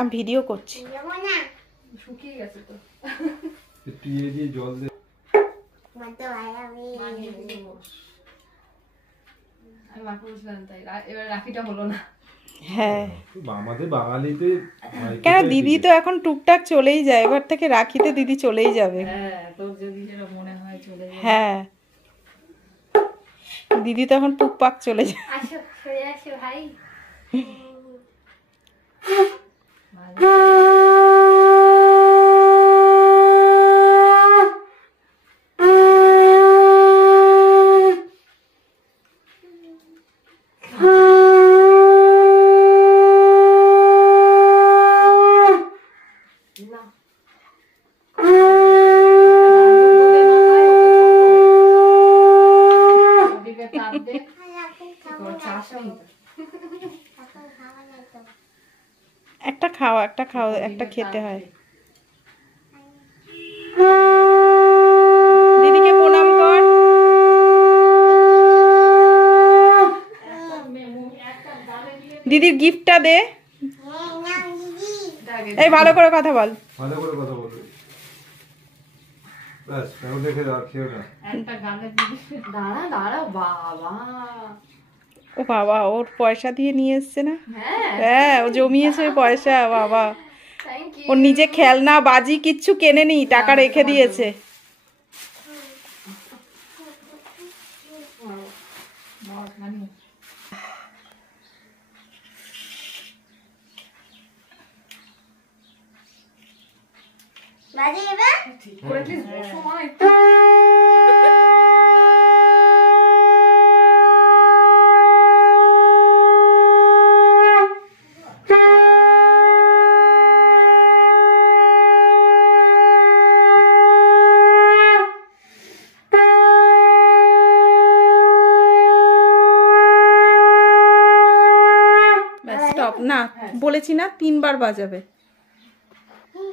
আমি ভিডিও করছি। শুকিয়ে গেছে তো। একটু ইয়ে দিয়ে জল দে। আমি মাকে বলছিলাম তাই, এবার রাখিটা হলো না। হ্যাঁ আমাদের বাঙালিতে কেন দিদি তো এখন টুকটাক চলেই যায়, এবার থেকে রাখিতে দিদি চলেই যাবে। হ্যাঁ তোর যদি যেটা মনে হয় চলে যাবে। হ্যাঁ দিদি তো এখন টুকপাক চলে যায়। আসো সরে আসো ভাই। একটা খাওয়া একটা খাওয়া একটা খেতে হয়। দিদিকে প্রণাম কর। দিদির গিফটটা দে। এই ভালো করে কথা বল। ভালো করে কথা বল। বাস নাও দেখে রাখিও না। একটা গালে দিবি। দাঁড়া দাঁড়া বাবা। ও বাবা ওর পয়সা দিয়ে নিয়ে এসছে না? হ্যাঁ ও জমিয়েছে ওই পয়সা বাবা। ওর নিজে খেলনা বাজি কিচ্ছু কেনেনি, টাকা রেখে দিয়েছে। ঠিক করে প্লিজ বসো মা। না বলেছি না 3 বার বাজাবে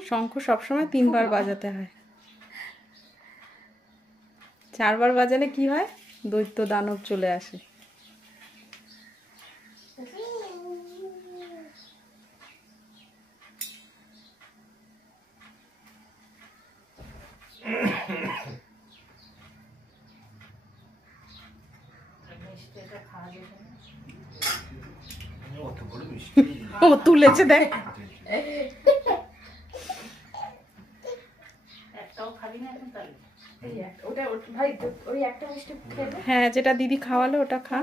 শঙ্খ, সবসময় 3 বার বাজাতে হয়। 4 বার বাজালে কি হয়? দৈত্য দানব চলে আসে। ও তুলেছে দেখ। হ্যাঁ যেটা দিদি খাওয়ালো ওটা খা।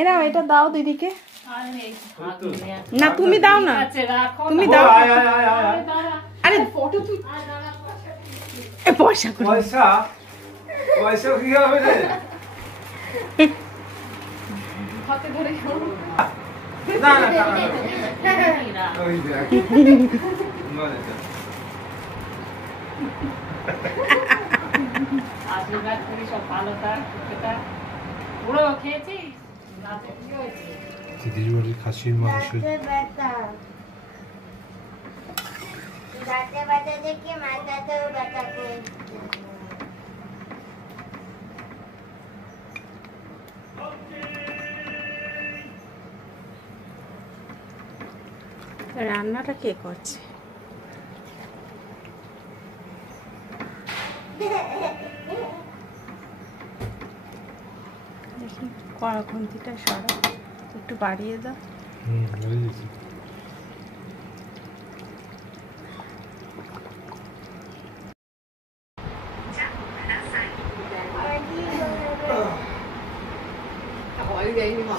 এরা এটা দাও দিদিকে। না তুমি দাও না, তুমি দাও। আরে পয়সা পয়সা পয়সা কি হবে রে? হাতে ধরে না না না ওই দেখ মানে আশীর্বাদ করি সব ভালো থাক। এটা পুরো খেয়েছিস? রাতে কি হয়েছে? দিদির বাড়ির খাসির মাংস। রাতে বাটা দেখে মাথাতেও ব্যথা করছে। রান্নাটা কে করছে? দেখি কড়াখন্তিটা সরা একটু বাড়িয়ে দাও।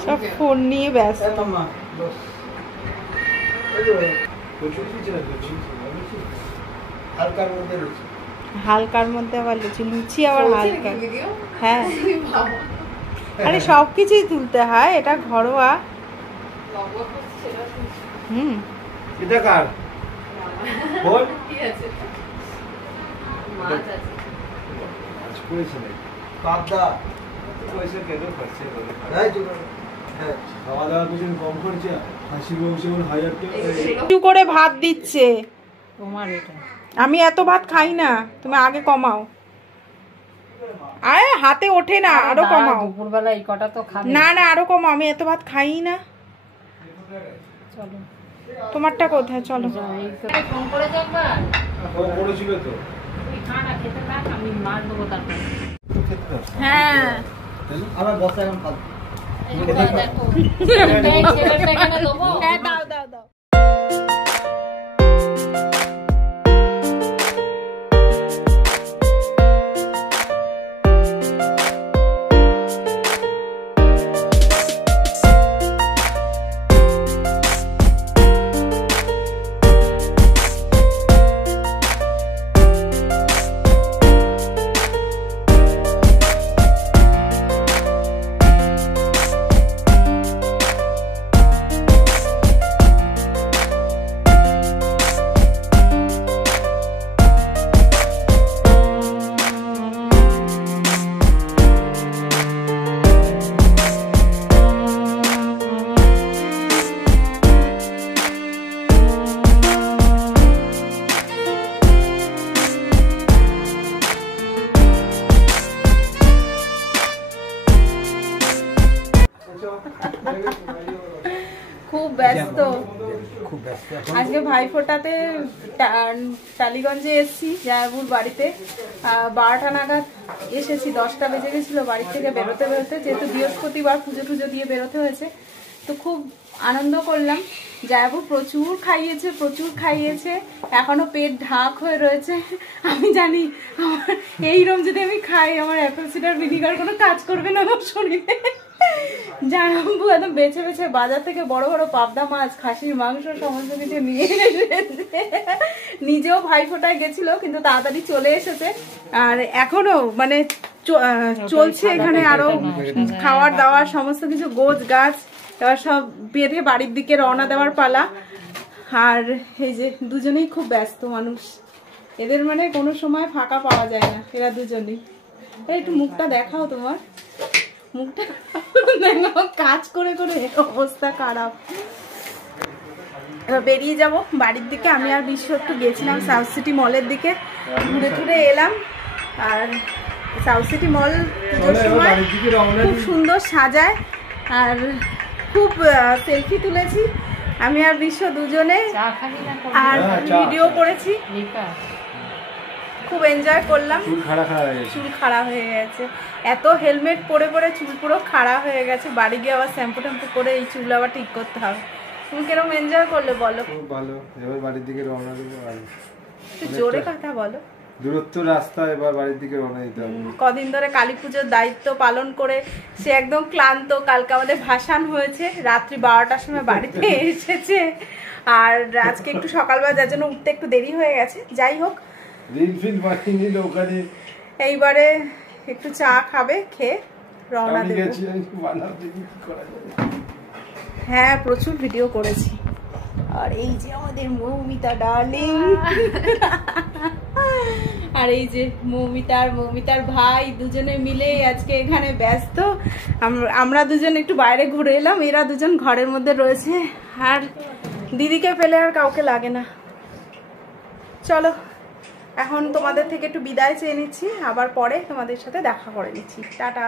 সব ফোন নিয়ে ব্যস্ত। হালকার মধ্যে আবার লুচি, লুচি আবার হালকা। হ্যাঁ আরে সবকিছুই তুলতে হয়, এটা ঘরোয়া। এটা কার বল? কি আছে? মাছ আছে। আজ কইছ না কাদা পয়সা কেন খরচা করে? তাই তো হ্যাঁ খাওয়া দাওয়া কিছু কম খরচা। খাসির মাংস 1000 টাকা একটু করে ভাত দিচ্ছে। তোমার এটা আমি এত ভাত খাই না, তুমি আগে কমাও। আরে হাতে ওঠে না, আরো কমাও। দুপুরবেলা এই কটা তো খাবে না না আরো কমাও, আমি এত ভাত খাই না। চলো তোমারটা কোথায়? চলো। ফোন করে একবার ও করেছিল তো। তুই খানা খেতে থাক, আমি মাছ দেবো তারপর। হ্যাঁ আমার বসে এখন খাবো। দেখো ছেলেটা এখানে দেবো। হ্যাঁ দাও দাও দাও। খুব ব্যস্ত আজকে ভাইফোঁটাতে টালিগঞ্জে এসেছি জায়াবুর বাড়িতে 12টা নাগাদ এসেছি, 10টা বেজে গেছিলো বাড়ি থেকে বেরোতে বেরোতে, যেহেতু বৃহস্পতিবার পুজো টুজো দিয়ে বেরোতে হয়েছে। তো খুব আনন্দ করলাম। জায়াবু প্রচুর খাইয়েছে, এখনো পেট ঢাক হয়ে রয়েছে। আমি জানি আমার এইরকম যদি আমি খাই আমার অ্যাপেল সিডার ভিনিগার কোনো কাজ করবে না আমার শরীরে। জায়াবু একদম বেছে বেছে বাজার থেকে বড় বড় পাবদা মাছ, খাসির মাংস সমস্ত কিছু নিয়ে এসেছে। নিজেও ভাইফোঁটায় গেছিল কিন্তু তাড়াতাড়ি চলে এসেছে। আর এখনো মানে চলছে এখানে আরো খাওয়ার দাওয়ার সমস্ত কিছু গোছ গাছ, এবার সব বেঁধে বাড়ির দিকে রওনা দেওয়ার পালা। আর এই যে দুজনেই খুব ব্যস্ত মানুষ, এদের মানে কোনো সময় ফাঁকা পাওয়া যায় না, এরা দুজনেই। একটু মুখটা দেখাও, তোমার মুখটা কাজ করে করে অবস্থা খারাপ। এবার বেরিয়ে যাব বাড়ির দিকে। আমি আর বিশ্ব একটু গেছিলাম সাউথ সিটি মলের দিকে, ঘুরে ঘুরে এলাম। আর সাউথ সিটি মল পুজোর সময় খুব সুন্দর সাজায়, আর খুব সেলফি তুলেছি আমি আর বিশ্ব দুজনে, আর ভিডিও করেছি, খুব এনজয় করলাম। চুল খাড়া হয়ে গেছে, এত হেলমেট পরে পরে চুল পুরো খাড়া হয়ে গেছে। বাড়ি গিয়ে আবার শ্যাম্পু ট্যাম্পু করে এই চুল আবার ঠিক করতে হবে। তুমি কিরকম এনজয় করলে বলো? খুব ভালো। এবার বাড়ির দিকে রওনা দেবো। একটু জোরে কথা বলো। দূরত্ব রাস্তা, এবার বাড়ির দিকে রওনা দিতে হবে। কদিন ধরে কালী পুজোর দায়িত্ব পালন করে সে একদম ক্লান্ত। কালকে আমাদের ভাসান হয়েছে, রাত্রি 12টার সময় বাড়িতে এসেছে। আর আজকে একটু সকালবেলা যার জন্য উঠতে একটু দেরি হয়ে গেছে। যাই হোক, এইবারে একটু চা খাবে, খেয়ে রওনা দেব। হ্যাঁ, প্রচুর ভিডিও করেছি। আর এই যে আমাদের মৌমিতা ডার্লিং, আর এই যে মৌমিতার ভাই, দুজনে মিলে আজকে এখানে ব্যস্ত। আমরা দুজন একটু বাইরে ঘুরে এলাম, এরা দুজন ঘরের মধ্যে রয়েছে। আর দিদিকে পেলে আর কাউকে লাগে না। চলো এখন তোমাদের থেকে একটু বিদায় চেয়ে নিচ্ছি, আবার পরে তোমাদের সাথে দেখা করে নিচ্ছি। টাটা।